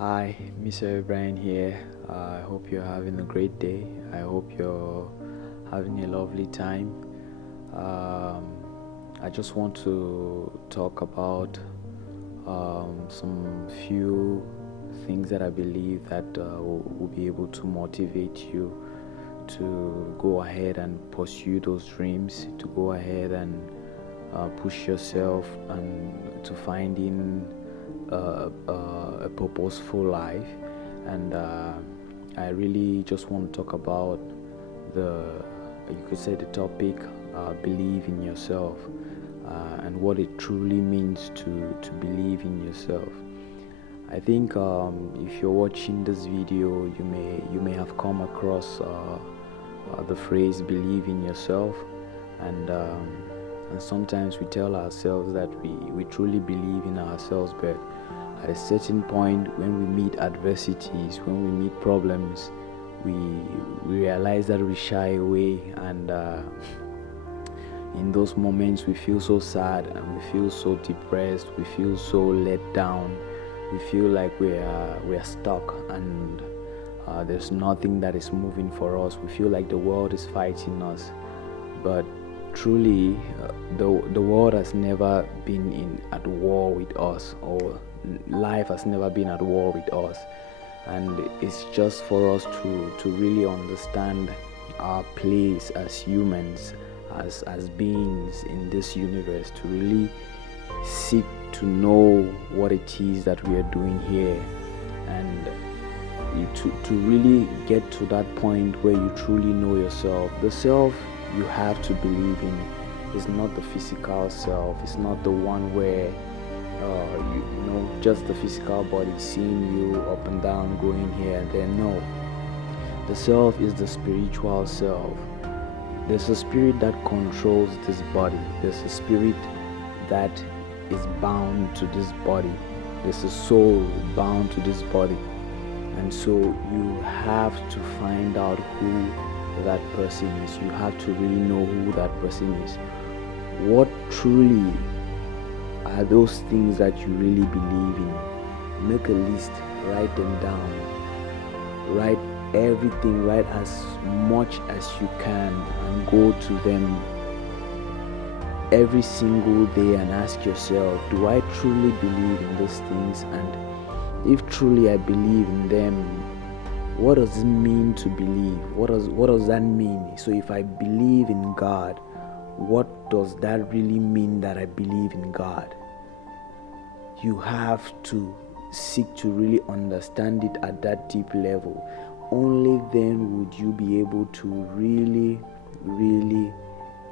Hi, Mr. Brian here. I hope you're having a great day. I hope you're having a lovely time. Um, I just want to talk about some few things that I believe that will be able to motivate you to go ahead and pursue those dreams, to go ahead and push yourself and to finding a purposeful life. And I really just want to talk about the, you could say, the topic, believe in yourself, and what it truly means to believe in yourself. I think if you're watching this video, you may have come across the phrase "believe in yourself," and sometimes we tell ourselves that we truly believe in ourselves, but at a certain point, when we meet adversities, when we meet problems, we realize that we shy away, and in those moments we feel so sad and we feel so depressed, we feel so let down, we feel like we are stuck, and there's nothing that is moving for us. We feel like the world is fighting us, but truly the world has never been at war with us, or life has never been at war with us. And it's just for us to really understand our place as humans, as beings in this universe, to really seek to know what it is that we are doing here, and to really get to that point where you truly know yourself. The self you have to believe in is not the physical self. It's not the one where you know, just the physical body seeing you up and down, going here and there. No, the self is the spiritual self. There's a spirit that controls this body. There's a spirit that is bound to this body. There's a soul bound to this body. And so you have to find out who that person is. You have to really know who that person is. What truly are those things that you really believe in? Make a list, write them down. Write everything, write as much as you can, and go to them every single day and ask yourself, do I truly believe in these things? And if truly I believe in them, what does it mean to believe? What does that mean? So if I believe in God, what does that really mean that I believe in God? You have to seek to really understand it at that deep level. Only then would you be able to really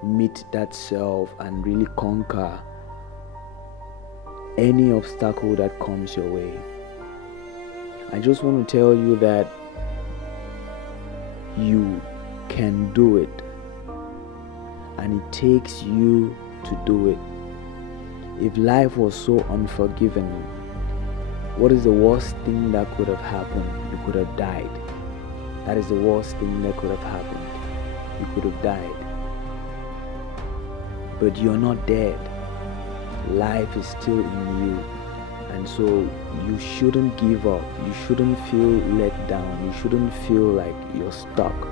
meet that self and really conquer any obstacle that comes your way. I just want to tell you that you can do it, and it takes you to do it. If life was so unforgiving, what is the worst thing that could have happened? You could have died. That is the worst thing that could have happened. You could have died. But you're not dead. Life is still in you. And so you shouldn't give up. You shouldn't feel let down. You shouldn't feel like you're stuck.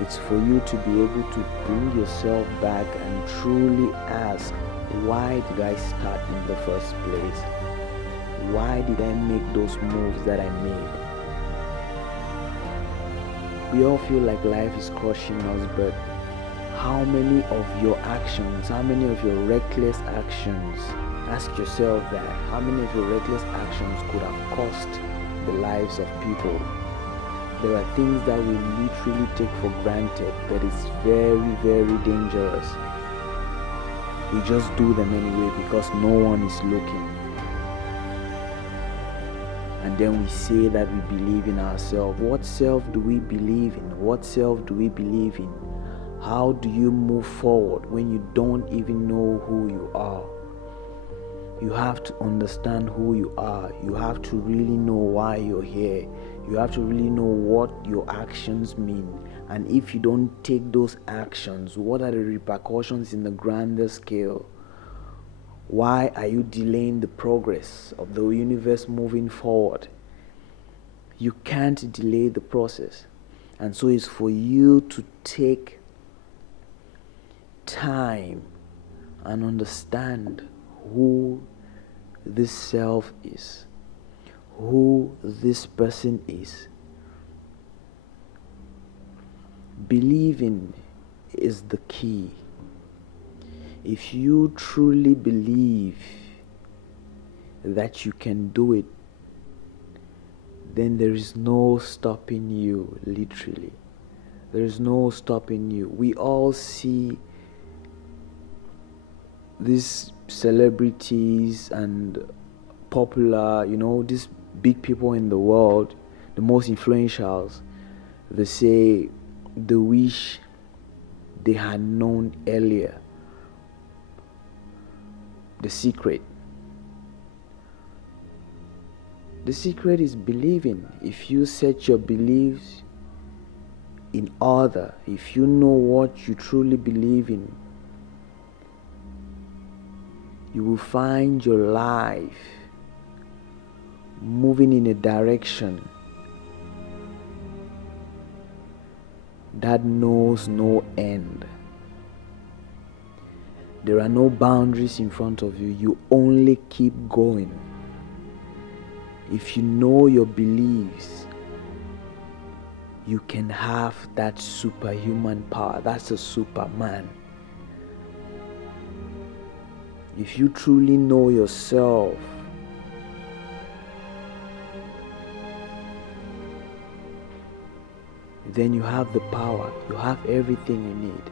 It's for you to be able to bring yourself back and truly ask, why did I start in the first place? Why did I make those moves that I made? We all feel like life is crushing us, but how many of your actions, how many of your reckless actions, ask yourself that, how many of your reckless actions could have cost the lives of people? There are things that we literally take for granted, but it's very dangerous. We just do them anyway because no one is looking. And then we say that we believe in ourselves. What self do we believe in? What self do we believe in? How do you move forward when you don't even know who you are? You have to understand who you are. You have to really know why you're here. You have to really know what your actions mean. And if you don't take those actions, what are the repercussions in the grander scale? Why are you delaying the progress of the universe moving forward? You can't delay the process. And so it's for you to take time and understand who this self is, who this person is. Believing is the key. If you truly believe that you can do it, then there is no stopping you, literally. There is no stopping you. We all see these celebrities and popular, these big people in the world, the most influentials. They say they wish they had known earlier the secret. The secret is believing. If you set your beliefs in order, if you know what you truly believe in, you will find your life moving in a direction that knows no end. There are no boundaries in front of you. You only keep going. If you know your beliefs, you can have that superhuman power. That's a Superman. If you truly know yourself, then you have the power. You have everything you need.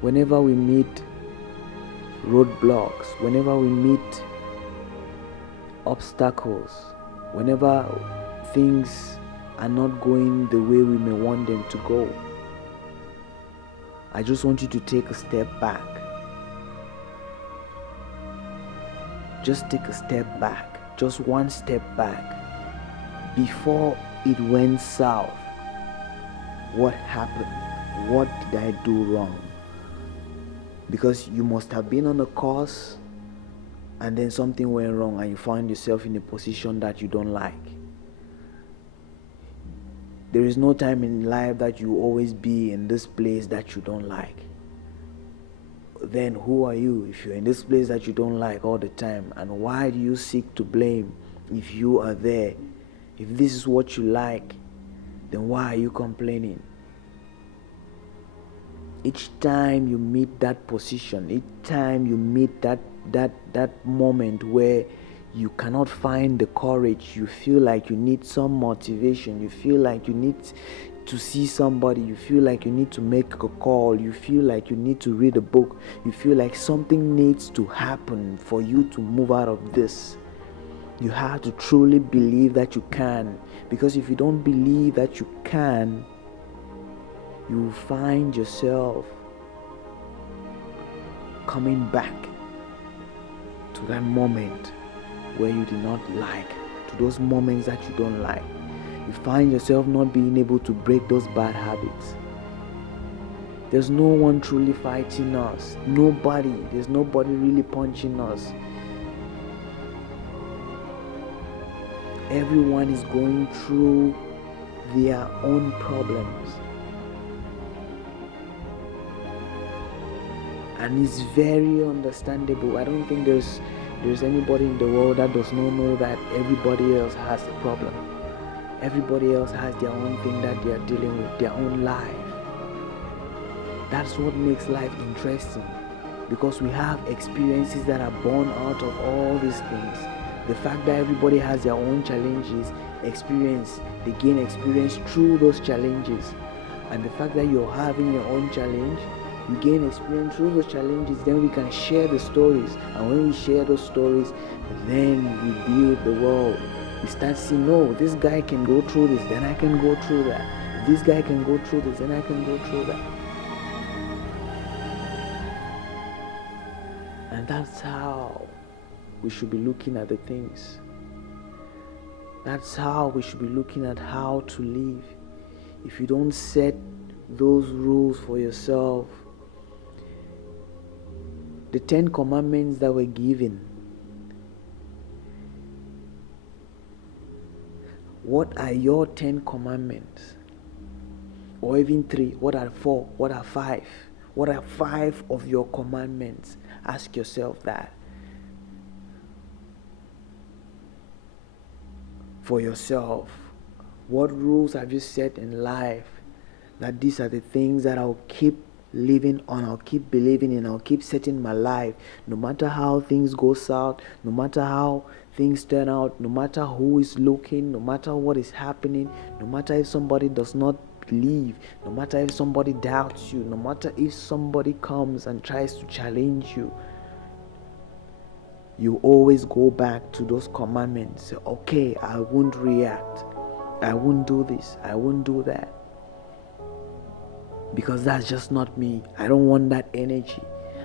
Whenever we meet roadblocks, whenever we meet obstacles, whenever things are not going the way we may want them to go, I just want you to take a step back. Just take a step back. Just one step back. Before it went south, what happened? What did I do wrong? Because you must have been on a course and then something went wrong and you find yourself in a position that you don't like. There is no time in life that you always be in this place that you don't like. Then who are you if you're in this place that you don't like all the time? And why do you seek to blame if you are there? If this is what you like, then why are you complaining? Each time you meet that position, each time you meet that moment where you cannot find the courage, you feel like you need some motivation, you feel like you need to see somebody, you feel like you need to make a call, you feel like you need to read a book, you feel like something needs to happen for you to move out of this. You have to truly believe that you can, because if you don't believe that you can, you will find yourself coming back to that moment where you did not like, to those moments that you don't like. You find yourself not being able to break those bad habits. There's no one truly fighting us. There's nobody really punching us. Everyone is going through their own problems. And it's very understandable. I don't think there's anybody in the world that does not know that everybody else has a problem. Everybody else has their own thing that they are dealing with, their own life. That's what makes life interesting, because we have experiences that are born out of all these things. The fact that everybody has their own challenges, they gain experience through those challenges. And the fact that you're having your own challenge, you gain experience through those challenges, then we can share the stories. And when we share those stories, then we build the world. We start seeing, no, this guy can go through this, then I can go through that. If this guy can go through this, then I can go through that. And that's how we should be looking at the things. That's how we should be looking at how to live. If you don't set those rules for yourself, the 10 commandments that were given, What are your 10 commandments? Or even 3? What are 4? What are 5? What are 5 of your commandments? Ask yourself that. For yourself, what rules have you set in life that these are the things that I'll keep living on, I'll keep believing in, I'll keep setting my life, no matter how things go south, no matter how things turn out, no matter who is looking, no matter what is happening, no matter if somebody does not believe, no matter if somebody doubts you, no matter if somebody comes and tries to challenge you, you always go back to those commandments. Say, okay, I won't react, I won't do this, I won't do that, because that's just not me. I don't want that energy.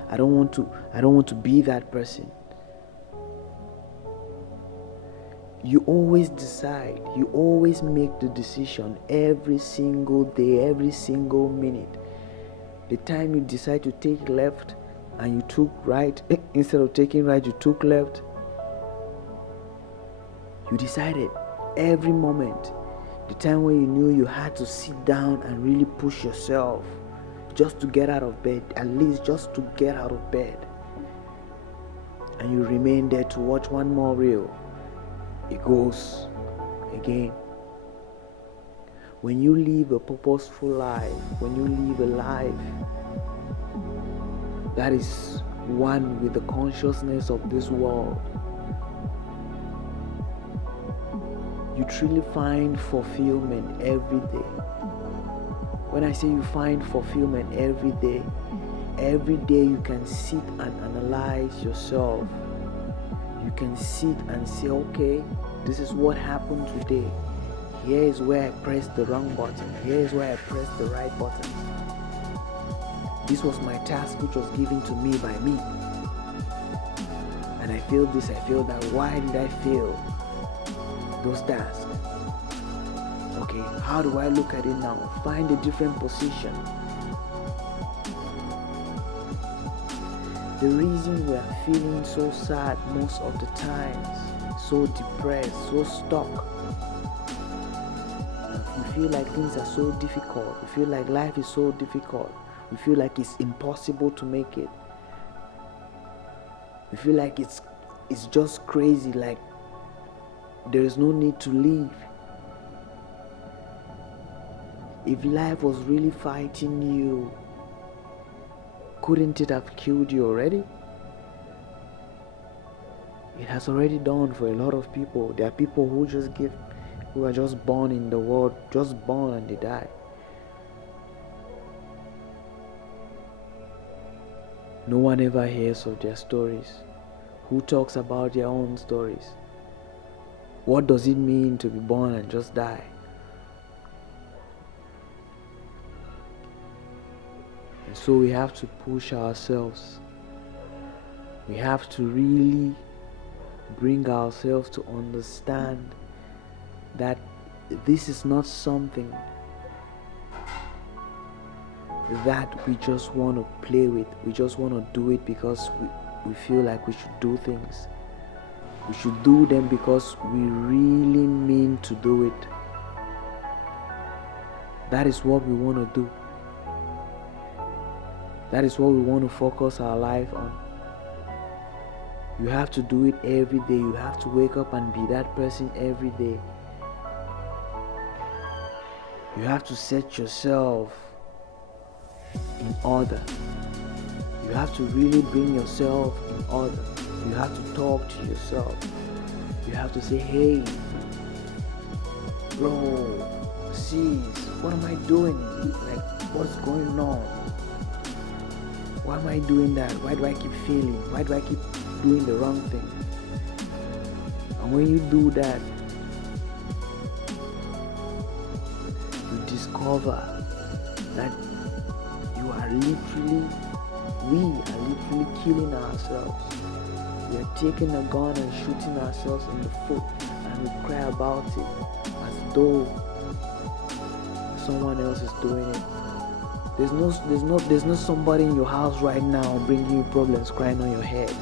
I don't want to be that person. You always decide, you always make the decision every single day, every single minute. The time you decide to take left and you took right, instead of taking right, you took left. You decided every moment. The time when you knew you had to sit down and really push yourself just to get out of bed, at least just to get out of bed. And you remain there to watch one more reel. It goes again. When you live a purposeful life, when you live a life that is one with the consciousness of this world, you truly find fulfillment every day. When I say you find fulfillment every day you can sit and analyze yourself. You can sit and say, okay, this is what happened today. Here is where I pressed the wrong button. Here is where I pressed the right button. This was my task which was given to me by me. And I failed this, I failed that. Why did I fail those tasks? Okay, how do I look at it now? Find a different position. The reason we are feeling so sad most of the times, so depressed, so stuck, we feel like things are so difficult, we feel like life is so difficult, we feel like it's impossible to make it, we feel like it's just crazy, like there is no need to live. If life was really fighting you, couldn't it have killed you already? It has already done for a lot of people. There are people who are just born in the world, just born and they die. No one ever hears of their stories. Who talks about their own stories? What does it mean to be born and just die? And so we have to push ourselves. We have to really bring ourselves to understand that this is not something that we just want to play with. We just want to do it because we feel like we should do things. We should do them because we really mean to do it. That is what we want to do. That is what we want to focus our life on. You have to do it every day. You have to wake up and be that person every day. You have to set yourself in order. You have to really bring yourself in order. You have to talk to yourself. You have to say, hey, bro, sis, what am I doing? Like, what's going on? Why am I doing that? Why do I keep failing? Why do I keep doing the wrong thing? And when you do that, you discover that we are literally killing ourselves. We are taking a gun and shooting ourselves in the foot, and we cry about it as though someone else is doing it. There's no somebody in your house right now bringing you problems, crying on your head.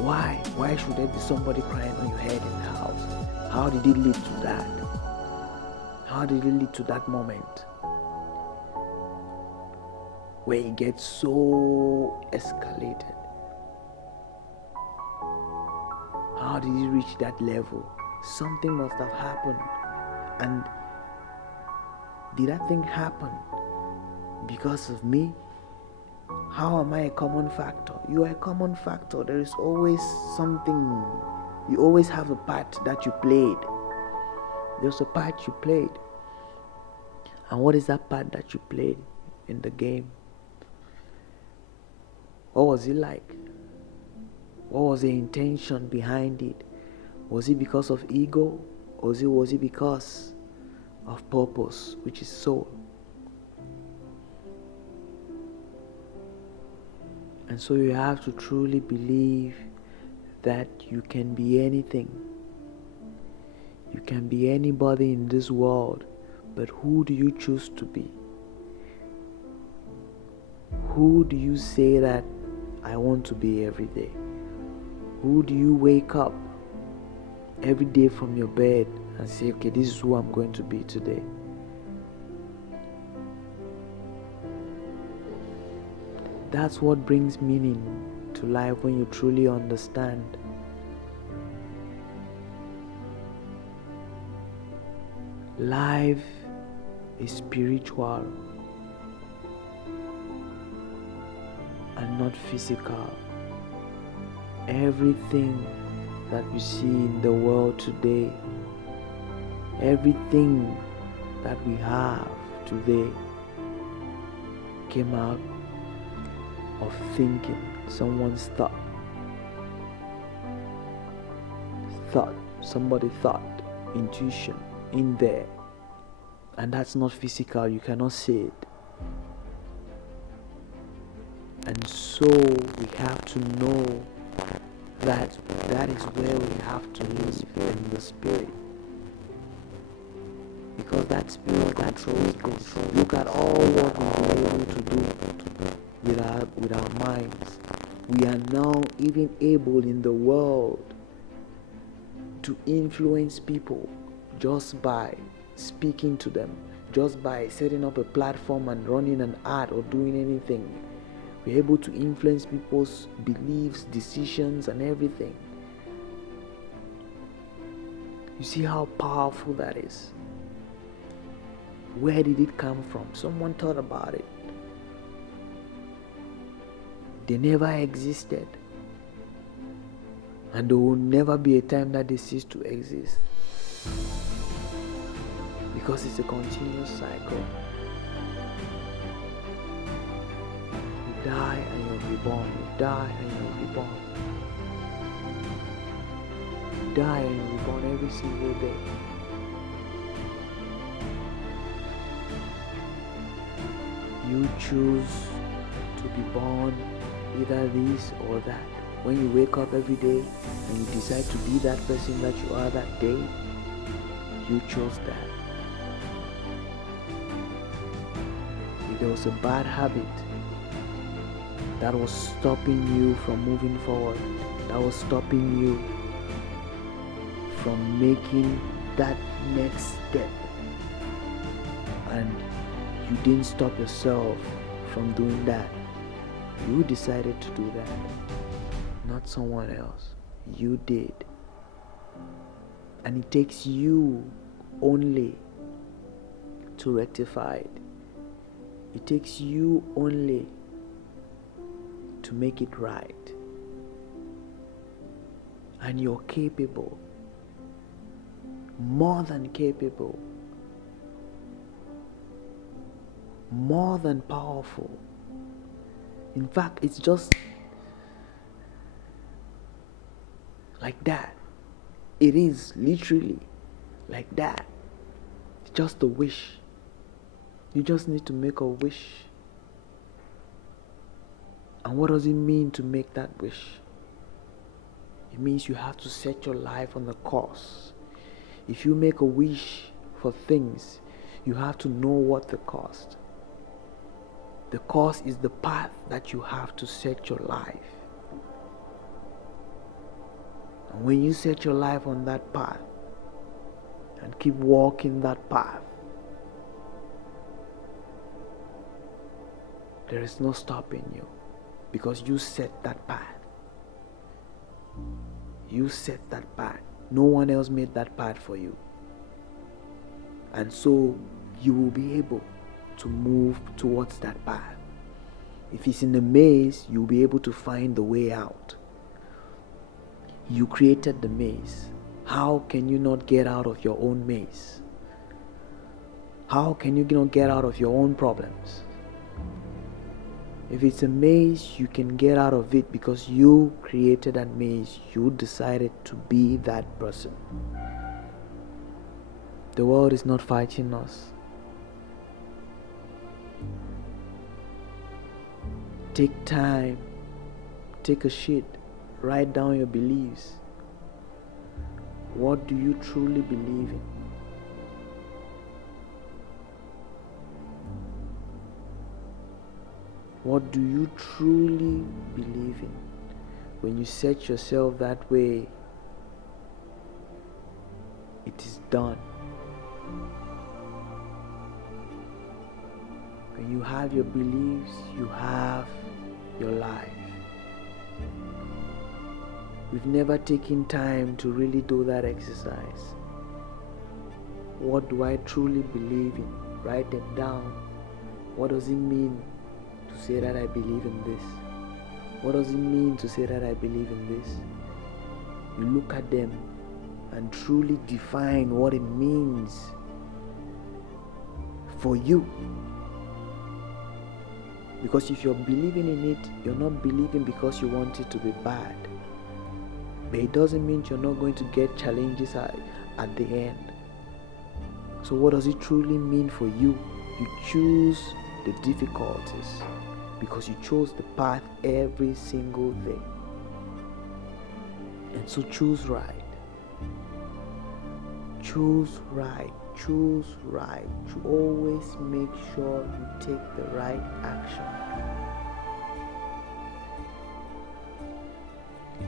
Why? Why should there be somebody crying on your head in the house? How did it lead to that? How did it lead to that moment where it gets so escalated? How did it reach that level? Something must have happened. And did that thing happen because of me? How am I a common factor? You are a common factor. There is always something. You always have a part that you played. There's a part you played. And what is that part that you played in the game? What was it like? What was the intention behind it? Was it because of ego? Or was it because of purpose, which is soul? And so you have to truly believe that you can be anything. You can be anybody in this world, but who do you choose to be? Who do you say that I want to be every day? Who do you wake up every day from your bed and say, okay, this is who I'm going to be today? That's what brings meaning to life when you truly understand. Life is spiritual and not physical. Everything that we see in the world today, everything that we have today came out of thinking, someone's thought, somebody thought, intuition in there. And that's not physical, you cannot see it. And so we have to know that is where we have to live in the spirit. Because that spirit controls this. Look at all what we've been able to do with our minds. We are now even able in the world to influence people just by speaking to them, just by setting up a platform and running an ad or doing anything. We're able to influence people's beliefs, decisions, and everything. You see how powerful that is? Where did it come from? Someone thought about it. They never existed. And there will never be a time that they cease to exist. Because it's a continuous cycle. You die and you're reborn. You die and you're reborn. You die and you're reborn every single day. You choose to be born either this or that. When you wake up every day and you decide to be that person that you are that day, you chose that. If there was a bad habit that was stopping you from moving forward, that was stopping you from making that next step, and you didn't stop yourself from doing that, you decided to do that, not someone else. You did. And it takes you only to rectify it. It takes you only to make it right. And you're capable, more than capable, more than powerful. In fact, it's just like that. It is literally like that. It's just a wish. You just need to make a wish. And what does it mean to make that wish? It means you have to set your life on the course. If you make a wish for things, you have to know what the cost. The course is the path that you have to set your life. And when you set your life on that path and keep walking that path, there is no stopping you, because you set that path. You set that path. No one else made that path for you. And so you will be able to move towards that path. If it's in a maze, you'll be able to find the way out. You created the maze. How can you not get out of your own maze? How can you not get out of your own problems? If it's a maze, you can get out of it because you created that maze. You decided to be that person. The world is not fighting us. Take time, take a sheet, write down your beliefs. What do you truly believe in? What do you truly believe in? When you set yourself that way, it is done. When you have your beliefs, you have your life. We've never taken time to really do that exercise. What do I truly believe in? Write them down. What does it mean to say that I believe in this? What does it mean to say that I believe in this? You look at them and truly define what it means for you. Because if you're believing in it, you're not believing because you want it to be bad. But it doesn't mean you're not going to get challenges at the end. So what does it truly mean for you? You choose the difficulties because you chose the path every single day. And so choose right. Choose right. Choose right. To always make sure you take the right action.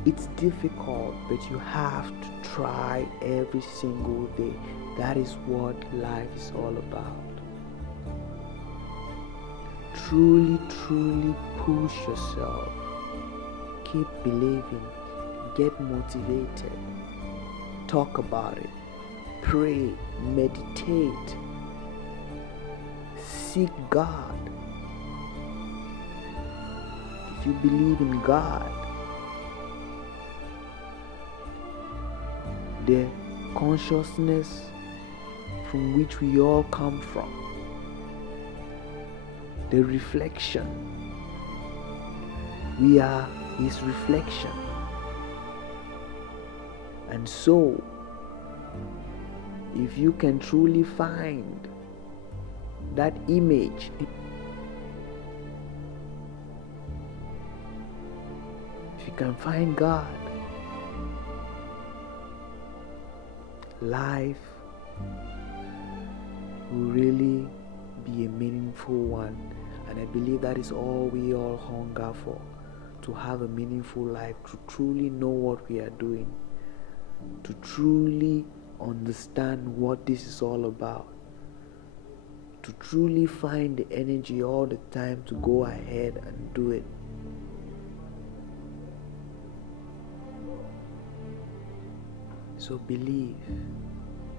It's difficult, but you have to try every single day. That is what life is all about. Truly, truly push yourself. Keep believing. Get motivated. Talk about it. Pray. Meditate. Seek God. If you believe in God, the consciousness from which we all come from, the reflection, we are His reflection. And so, if you can truly find that image, if you can find God, life will really be a meaningful one. And I believe that is all we all hunger for, to have a meaningful life, to truly know what we are doing, to truly understand what this is all about, to truly find the energy all the time to go ahead and do it. So believe,